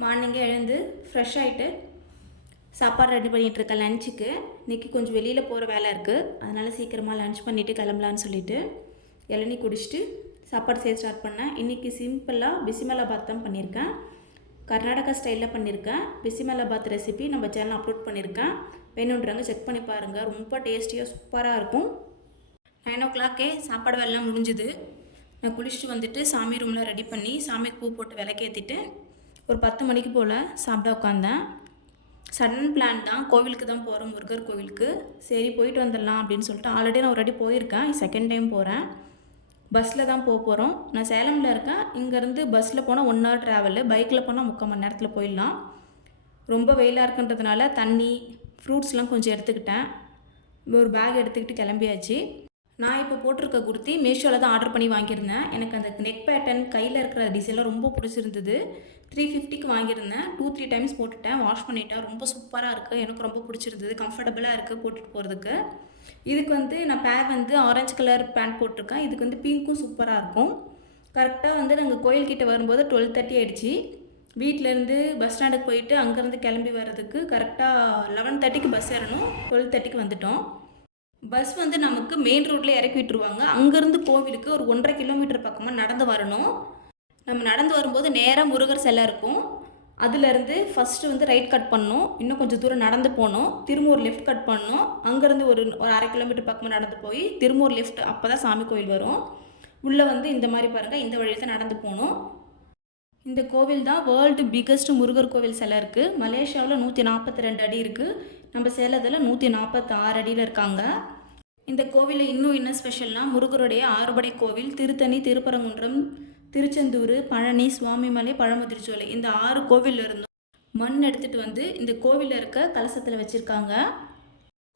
மார்னிங்கே எழுந்து ஃப்ரெஷ் ஆகிட்டு சாப்பாடு ரெடி பண்ணிகிட்ருக்கேன் லஞ்சுக்கு இன்றைக்கி கொஞ்சம் வெளியில் போகிற வேலை இருக்குது அதனால் சீக்கிரமாக லஞ்ச் பண்ணிவிட்டு கிளம்பலான்னு சொல்லிட்டு இளநீ குடிச்சிட்டு சாப்பாடு செய்ய ஸ்டார்ட் பண்ணேன். இன்றைக்கி சிம்பிளாக பிசிமலாபாத் தான் பண்ணியிருக்கேன். கர்நாடகா ஸ்டைலில் பண்ணியிருக்கேன். பிசிமலாபாத் ரெசிபி நம்ம சேனல் அப்லோட் பண்ணியிருக்கேன். வேணுன்றவங்க செக் பண்ணி பாருங்கள் ரொம்ப டேஸ்டியாக சூப்பராக இருக்கும். நைன் ஓ கிளாக்கே சாப்பாடு வேலைலாம் முடிஞ்சுது. நான் குளிச்சுட்டு வந்துட்டு சாமி ரூம்லாம் ரெடி பண்ணி சாமிக்கு பூ போட்டு விளக்கேற்றிட்டு ஒரு பத்து மணிக்கு போல் சாப்பிட உட்காந்தேன் சடன் பிளான் தான். கோவிலுக்கு தான் போகிறோம் முருகர் கோவிலுக்கு. சரி போயிட்டு வந்துடலாம் அப்படின்னு சொல்லிட்டு ஆல்ரெடி நான் ஒரு வாட்டி போயிருக்கேன். செகண்ட் டைம் போகிறேன் பஸ்ஸில் தான் போக போகிறோம் நான் சேலமில் இருக்கேன். இங்கேருந்து பஸ்ஸில் போனால் ஒன் ஹவர் ட்ராவலு பைக்கில் போனால் முக்கால் மணி நேரத்தில் போயிடலாம். ரொம்ப வெயிலாக இருக்குன்றதுனால தண்ணி ஃப்ரூட்ஸ்லாம் கொஞ்சம் எடுத்துக்கிட்டேன். ஒரு பேக் எடுத்துக்கிட்டு கிளம்பியாச்சு. நான் இப்போ போட்டிருக்க குர்த்தி மீஷோவில் தான் ஆர்டர் பண்ணி வாங்கியிருந்தேன். எனக்கு அந்த நெக் பேட்டர்ன் கையில் இருக்கிற டிசைன்லாம் ரொம்ப பிடிச்சிருந்தது. த்ரீ ஃபிஃப்டிக்கு வாங்கியிருந்தேன். டூ த்ரீ டைம்ஸ் போட்டுட்டேன். வாஷ் பண்ணிட்டேன். ரொம்ப சூப்பராக இருக்குது எனக்கு ரொம்ப பிடிச்சிருந்தது. கம்ஃபர்டபுளாக இருக்குது போட்டுட்டு போகிறதுக்கு இதுக்கு வந்து நான் பேர் வந்து ஆரஞ்சு கலர் பேண்ட் போட்டிருக்கேன். இதுக்கு வந்து பிங்க்கும் சூப்பராக இருக்கும். கரெக்டாக வந்து நாங்கள் கோயில்கிட்ட வரும்போது டுவெல் தேர்ட்டி ஆகிடுச்சு வீட்டிலேருந்து பஸ் ஸ்டாண்டுக்கு போயிட்டு அங்கேருந்து கிளம்பி வர்றதுக்கு கரெக்டாக லெவன் தேர்ட்டிக்கு பஸ் ஏறணும். டுவெல் தேர்ட்டிக்கு வந்துட்டோம். பஸ் வந்து நமக்கு மெயின் ரோட்டில் இறக்கி விட்டுருவாங்க. அங்கேருந்து கோவிலுக்கு ஒரு ஒன்றரை கிலோமீட்டர் பக்கமாக நடந்து வரணும். நம்ம நடந்து வரும்போது நேராக முருகர் சிலை இருக்கும். அதுலேருந்து ஃபஸ்ட்டு வந்து ரைட் கட் பண்ணோம் இன்னும் கொஞ்சம் தூரம் நடந்து போகணும். திரும்ப ஒரு லெஃப்ட் கட் பண்ணோம் அங்கேருந்து ஒரு ஒரு அரை கிலோமீட்டர் பக்கமாக நடந்து போய் திரும்ப ஒரு லெஃப்ட் அப்போ தான் சாமி கோயில் வரும். உள்ளே வந்து இந்த மாதிரி பாருங்கள் இந்த வழியில் தான் நடந்து போகணும். இந்த கோவில் தான் வேர்ல்டு பிக்கஸ்ட் முருகர் கோவில் சிலை இருக்குது மலேசியாவில் நூற்றி நாற்பத்தி ரெண்டு அடி இருக்குது நம்ம சேலத்தில் நூற்றி நாற்பத்தி ஆறு அடியில் இருக்காங்க. இந்த கோவிலில் இன்னும் என்ன ஸ்பெஷல்னால் முருகருடைய ஆறுபடை கோவில் திருத்தணி திருப்பரங்குன்றம் திருச்செந்தூர் பழனி சுவாமிமலை பழமுதிர்ச்சோலை இந்த ஆறு கோவிலில் இருந்தும் மண் எடுத்துகிட்டு வந்து இந்த கோவிலில் இருக்க கலசத்தில் வச்சுருக்காங்க.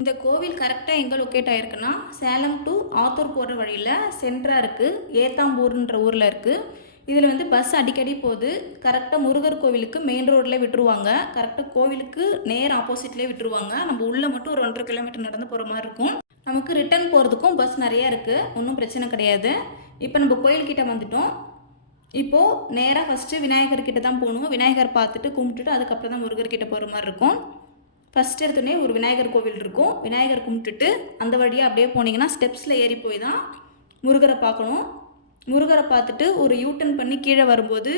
இந்த கோவில் கரெக்டாக எங்கே லொக்கேட் ஆகிருக்குன்னா சேலம் டு ஆத்தூர் போகிற வழியில் சென்ட்ராக இருக்குது ஏத்தாம்பூர்ன்ற ஊரில் இருக்குது இதில் வந்து பஸ் அடிக்கடி போகுது. கரெக்டாக முருகர் கோவிலுக்கு மெயின் ரோட்டில் விட்டுருவாங்க. கரெக்டாக கோவிலுக்கு நேர் ஆப்போசிட்லேயே விட்டுருவாங்க. நம்ம உள்ளே மட்டும் ஒரு ஒன்றரை கிலோமீட்டர் நடந்து போகிற மாதிரி இருக்கும். நமக்கு ரிட்டர்ன் போகிறதுக்கும் பஸ் நிறையா இருக்குது ஒன்றும் பிரச்சனை கிடையாது. இப்போ நம்ம கோயில்கிட்ட வந்துட்டோம். இப்போது நேராக ஃபஸ்ட்டு விநாயகர் கிட்ட தான் போகணும். விநாயகர் பார்த்துட்டு கும்பிட்டுட்டு அதுக்கப்புறம் தான் முருகர் கிட்ட போகிற மாதிரி இருக்கும். ஃபஸ்ட் எடுத்தோடனே ஒரு விநாயகர் கோவில் இருக்கும். விநாயகர் கும்பிட்டுட்டு அந்த வழியாக அப்படியே போனீங்கன்னா ஸ்டெப்ஸில் ஏறி போய் தான் முருகரை பார்க்கணும். முருகரை பார்த்துட்டு ஒரு யூட்டன் பண்ணி கீழே வரும்போது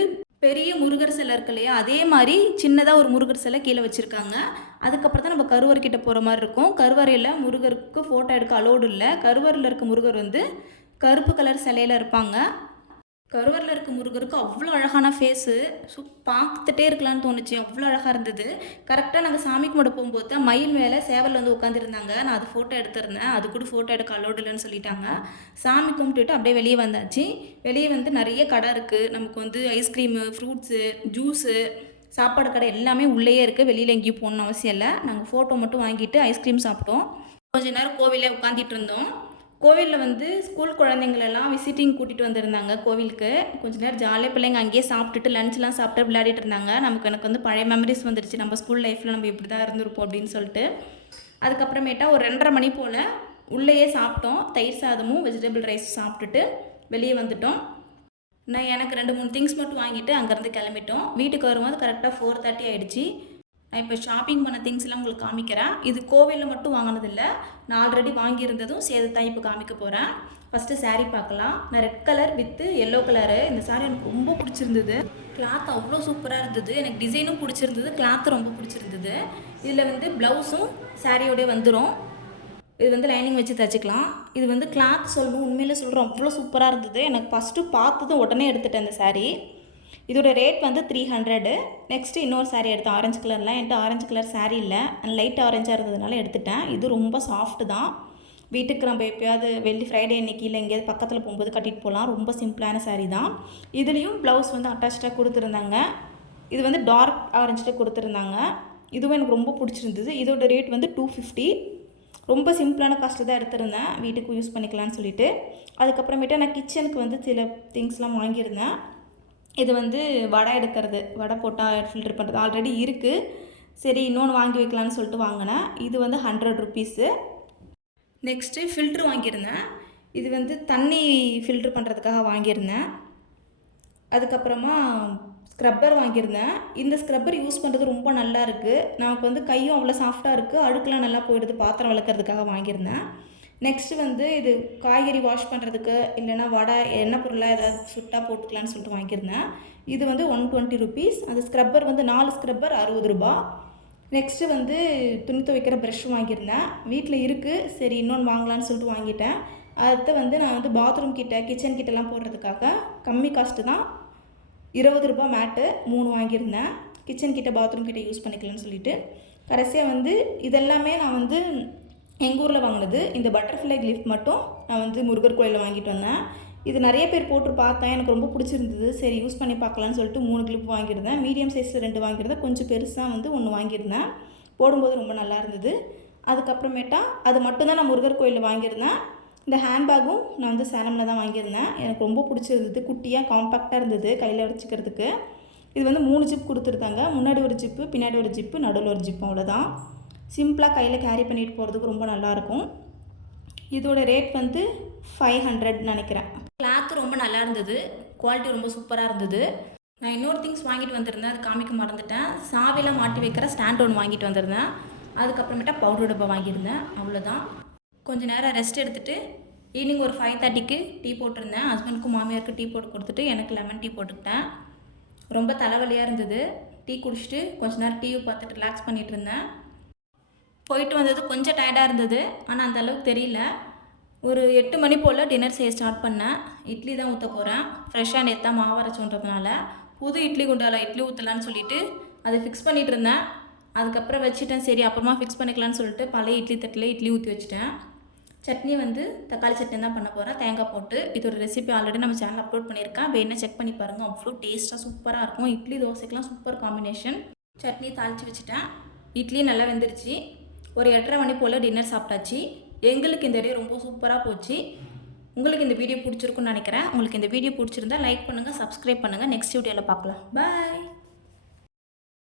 பெரிய முருகர் சிலை இருக்கு இல்லையா? அதே மாதிரி சின்னதாக ஒரு முருகர் சிலை கீழே வச்சுருக்காங்க. அதுக்கப்புறம் தான் நம்ம கருவர்கிட்ட போகிற மாதிரி இருக்கும். கருவறையில் முருகருக்கு ஃபோட்டோ எடுக்க அலோடு இல்லை. கருவறையில் இருக்க முருகர் வந்து கருப்பு கலர் சிலையில் இருப்பாங்க. கருவரில் இருக்க முருகருக்கு அவ்வளோ அழகான ஃபேஸு ஸோ பார்த்துட்டே இருக்கலாம்னு தோணுச்சு. அவ்வளோ அழகாக இருந்தது. கரெக்டாக நாங்கள் சாமி கும்பிட போகும்போது தான் மயில் மேலே சேவல் வந்து உட்காந்துருந்தாங்க நான் அது ஃபோட்டோ எடுத்திருந்தேன். அது கூட ஃபோட்டோ எடுக்க அலோடு இல்லைன்னு சொல்லிட்டாங்க. சாமி கும்பிட்டுட்டு அப்படியே வெளியே வந்தாச்சு. வெளியே வந்து நிறைய கடை இருக்குது நமக்கு வந்து ஐஸ்கிரீமு ஃப்ரூட்ஸு ஜூஸு சாப்பாடு கடை எல்லாமே உள்ளேயே இருக்குது வெளியில் எங்கேயும் போகணும்னு அவசியம் இல்லை. நாங்கள் ஃபோட்டோ மட்டும் வாங்கிட்டு ஐஸ்கிரீம் சாப்பிட்டோம். கொஞ்ச நேரம் கோவிலே உட்காந்துட்டு இருந்தோம். கோவிலில் வந்து ஸ்கூல் குழந்தைங்களெல்லாம் விசிட்டிங் கூட்டிகிட்டு வந்திருந்தாங்க கோவிலுக்கு. கொஞ்ச நேரம் ஜாலியாக பிள்ளைங்க அங்கேயே சாப்பிட்டுட்டு லஞ்ச்லாம் சாப்பிட்டு விளையாடிட்டு இருந்தாங்க. நமக்கு எனக்கு வந்து பழைய மெமரிஸ் வந்துடுச்சு நம்ம ஸ்கூல் லைஃப்பில் நம்ம இப்படி தான் இருந்திருப்போம் அப்படின்னு சொல்லிட்டு. அதுக்கப்புறமேட்டா ஒரு ரெண்டரை மணி போல் உள்ளேயே சாப்பிட்டோம். தயிர் சாதமும் வெஜிடபிள் ரைஸ் சாப்பிட்டுட்டு வெளியே வந்துட்டோம். நான் எனக்கு ரெண்டு மூணு திங்ஸ் மட்டும் வாங்கிட்டு அங்கேருந்து கிளம்பிட்டோம். வீட்டுக்கு வரும்போது கரெக்டாக ஃபோர் தேர்ட்டி ஆகிடுச்சி நான் இப்போ ஷாப்பிங் பண்ண திங்ஸ் எல்லாம் உங்களுக்கு காமிக்கிறேன். இது கோவிலில் மட்டும் வாங்கினதில்லை. நான் ஆல்ரெடி வாங்கியிருந்ததும் சேர்த்து தான் இப்போ காமிக்க போகிறேன் ஃபஸ்ட்டு saree பார்க்கலாம். நான் red colour with yellow colour இந்த saree எனக்கு ரொம்ப பிடிச்சிருந்தது. கிளாத் அவ்வளோ சூப்பராக இருந்தது. எனக்கு டிசைனும் பிடிச்சிருந்தது. கிளாத் ரொம்ப பிடிச்சிருந்தது. இதில் வந்து ப்ளவுஸும் சாரியோடய வந்துடும் இது வந்து லைனிங் வச்சு தச்சுக்கலாம். இது வந்து கிளாத் சொல்லணும். உண்மையிலே சொல்கிறோம் அவ்வளோ சூப்பராக இருந்தது. எனக்கு ஃபஸ்ட்டு பார்த்ததும் உடனே எடுத்துட்டேன் இந்த சாரீ இதோட ரேட் வந்து த்ரீ ஹண்ட்ரடு நெக்ஸ்ட்டு இன்னொரு சாரீ எடுத்தேன். ஆரஞ்சு கலரில் என்கிட்ட ஆரஞ்சு கலர் சாரீ இல்லை. லைட் ஆரஞ்சாக இருந்ததுனால எடுத்துட்டேன். இது ரொம்ப சாஃப்ட் தான். வீட்டுக்கு நம்ம எப்பயாவது வெள்ளி ஃப்ரைடே அன்னைக்கு இல்லை எங்கேயாவது பக்கத்தில் போகும்போது கட்டிட்டு போகலாம் ரொம்ப சிம்பிளான சாரீ தான். இதுலேயும் ப்ளவுஸ் வந்து அட்டாச்சாக கொடுத்துருந்தாங்க. இது வந்து டார்க் ஆரஞ்சில் கொடுத்துருந்தாங்க. இதுவும் எனக்கு ரொம்ப பிடிச்சிருந்தது. இதோட ரேட் வந்து டூ ஃபிஃப்டி ரொம்ப சிம்பிளான காஸ்ட்டு தான் எடுத்திருந்தேன். வீட்டுக்கு யூஸ் பண்ணிக்கலாம்னு சொல்லிட்டு. அதுக்கப்புறமேட்டு நான் கிச்சனுக்கு வந்து சில திங்ஸ்லாம் வாங்கியிருந்தேன். இது வந்து வடை எடுக்கிறது. வடை போட்டால் ஃபில்டர் பண்ணுறது ஆல்ரெடி இருக்குது சரி இன்னொன்று வாங்கி வைக்கலான்னு சொல்லிட்டு வாங்கினேன். இது வந்து ஹண்ட்ரட் ருபீஸு நெக்ஸ்ட்டு ஃபில்ட்ரு வாங்கியிருந்தேன். இது வந்து தண்ணி ஃபில்ட்ரு பண்ணுறதுக்காக வாங்கியிருந்தேன். அதுக்கப்புறமா ஸ்க்ரப்பர் வாங்கியிருந்தேன். இந்த ஸ்க்ரப்பர் யூஸ் பண்ணுறது ரொம்ப நல்லா இருக்குது நமக்கு வந்து கையும் அவ்வளோ சாஃப்டாக இருக்குது அழுக்கெலாம் நல்லா போயிடுது. பாத்திரம் விளக்குறதுக்காக வாங்கியிருந்தேன். நெக்ஸ்ட்டு வந்து இது காய்கறி வாஷ் பண்ணுறதுக்கு இல்லைன்னா வடை எண்ணெய் பொருளாக ஏதாவது சுட்டாக போட்டுக்கலான்னு சொல்லிட்டு வாங்கியிருந்தேன். இது வந்து ஒன் டுவெண்ட்டி ருபீஸ் அந்த ஸ்க்ரப்பர் வந்து நாலு ஸ்க்ரப்பர் அறுபது ரூபா. நெக்ஸ்ட்டு வந்து துணி துவைக்கிற ப்ரஷ் வாங்கியிருந்தேன். வீட்டில் இருக்குது சரி இன்னொன்று வாங்கலான்னு சொல்லிட்டு வாங்கிட்டேன். அடுத்து வந்து நான் வந்து பாத்ரூம் கிட்ட கிச்சன் கிட்டலாம் போடுறதுக்காக கம்மி காஸ்ட்டு தான். இருபது ரூபாய் மேட்டு மூணு வாங்கியிருந்தேன். கிச்சன் கிட்ட பாத்ரூம் கிட்ட யூஸ் பண்ணிக்கலாம்னு சொல்லிட்டு. கடைசியாக வந்து இதெல்லாமே நான் வந்து எங்கள் ஊரில் வாங்கினது இந்த பட்டர்ஃப்ளை கிளிஃப்ட் மட்டும் நான் வந்து முருகர் கோயிலில் வாங்கிட்டு வந்தேன். இது நிறைய பேர் போட்டு பார்த்தேன். எனக்கு ரொம்ப பிடிச்சிருந்தது. சரி யூஸ் பண்ணி பார்க்கலான்னு சொல்லிட்டு மூணு கிளிப் வாங்கியிருந்தேன். மீடியம் சைஸில் ரெண்டு வாங்கியிருந்தேன். கொஞ்சம் பெருசாக வந்து ஒன்று வாங்கியிருந்தேன். போடும்போது ரொம்ப நல்லா இருந்தது. அதுக்கப்புறமேட்டா அது மட்டும்தான் நான் முருகர் கோயிலில் வாங்கியிருந்தேன். இந்த ஹேண்ட்பேக்கும் நான் வந்து சேலமில் தான் வாங்கியிருந்தேன். எனக்கு ரொம்ப பிடிச்சிருந்தது. குட்டியாக காம்பேக்டாக இருந்தது கையில் வச்சுக்கிறதுக்கு இது வந்து மூணு ஜிப் கொடுத்துருந்தாங்க. முன்னாடி ஒரு ஜிப்பு பின்னாடி ஒரு ஜிப்பு நடுவில் ஒரு ஜிப்பு அவ்வளோதான் சிம்பிளாக கையில் கேரி பண்ணிட்டு போகிறதுக்கு ரொம்ப நல்லாயிருக்கும். இதோட ரேட் வந்து ஃபைவ் ஹண்ட்ரட் நினைக்கிறேன். கிளாத் ரொம்ப நல்லா இருந்தது. குவாலிட்டி ரொம்ப சூப்பராக இருந்தது. நான் இன்னொரு திங்ஸ் வாங்கிட்டு வந்திருந்தேன். அது காமிக்க மறந்துட்டேன். சாவிலாம் மாட்டி வைக்கிற ஸ்டாண்ட் ஒன்று வாங்கிட்டு வந்திருந்தேன். அதுக்கப்புறமேட்டா பவுடர் டப்பா வாங்கியிருந்தேன். அவ்வளோதான் கொஞ்சம் நேரம் ரெஸ்ட் எடுத்துகிட்டு ஈவினிங் ஒரு ஃபைவ் தேர்ட்டிக்கு டீ போட்டிருந்தேன். ஹஸ்பண்டுக்கும் மாமியாருக்கு டீ போட்டு கொடுத்துட்டு எனக்கு லெமன் டீ போட்டுக்கிட்டேன். ரொம்ப தலைவலியாக இருந்தது. டீ குடிச்சிட்டு கொஞ்ச நேரம் டிவி பார்த்துட்டு ரிலாக்ஸ் பண்ணிகிட்டு இருந்தேன். போயிட்டு வந்தது கொஞ்சம் டயர்டாக இருந்தது. ஆனால் அந்த அளவுக்கு தெரியல. ஒரு எட்டு மணி போல் டின்னர் செய்ய ஸ்டார்ட் பண்ணேன். இட்லி தான் ஊற்ற போகிறேன் ஃப்ரெஷ்ஷாக நேற்று தான் மாவு அரைச்சோன்றதுனால. புது இட்லி குண்டால இட்லி ஊற்றலான்னு சொல்லிவிட்டு அதை ஃபிக்ஸ் பண்ணிகிட்டு இருந்தேன். அதுக்கப்புறம் வச்சுட்டேன். சரி அப்புறமா ஃபிக்ஸ் பண்ணிக்கலாம்னு சொல்லிட்டு பழைய இட்லி தட்டில் இட்லி ஊற்றி வச்சுட்டேன். சட்னி வந்து தக்காளி சட்னி தான் பண்ண போகிறேன் தேங்காய் போட்டு இது ஒரு ரெசிபி ஆல்ரெடி நம்ம சேனல் அப்லோட் பண்ணியிருக்கேன். வேணா செக் பண்ணி பாருங்கள் அவ்வளோ டேஸ்ட்டாக சூப்பராக இருக்கும். இட்லி தோசைக்கெலாம் சூப்பர் காம்பினேஷன் சட்னி தாளித்து வச்சுட்டேன். இட்லி நல்லா வெந்துருச்சு. ஒரு எட்டரை மணி போல் டின்னர் சாப்பிட்டாச்சு. எங்களுக்கு இந்த டே ரொம்ப சூப்பராக போச்சு. உங்களுக்கு இந்த வீடியோ பிடிச்சிருக்குன்னு நினைக்கிறேன். உங்களுக்கு இந்த வீடியோ பிடிச்சிருந்தா லைக் பண்ணுங்கள் சப்ஸ்கிரைப் பண்ணுங்கள் நெக்ஸ்ட் வீடியோவில் பார்க்கலாம். பாய்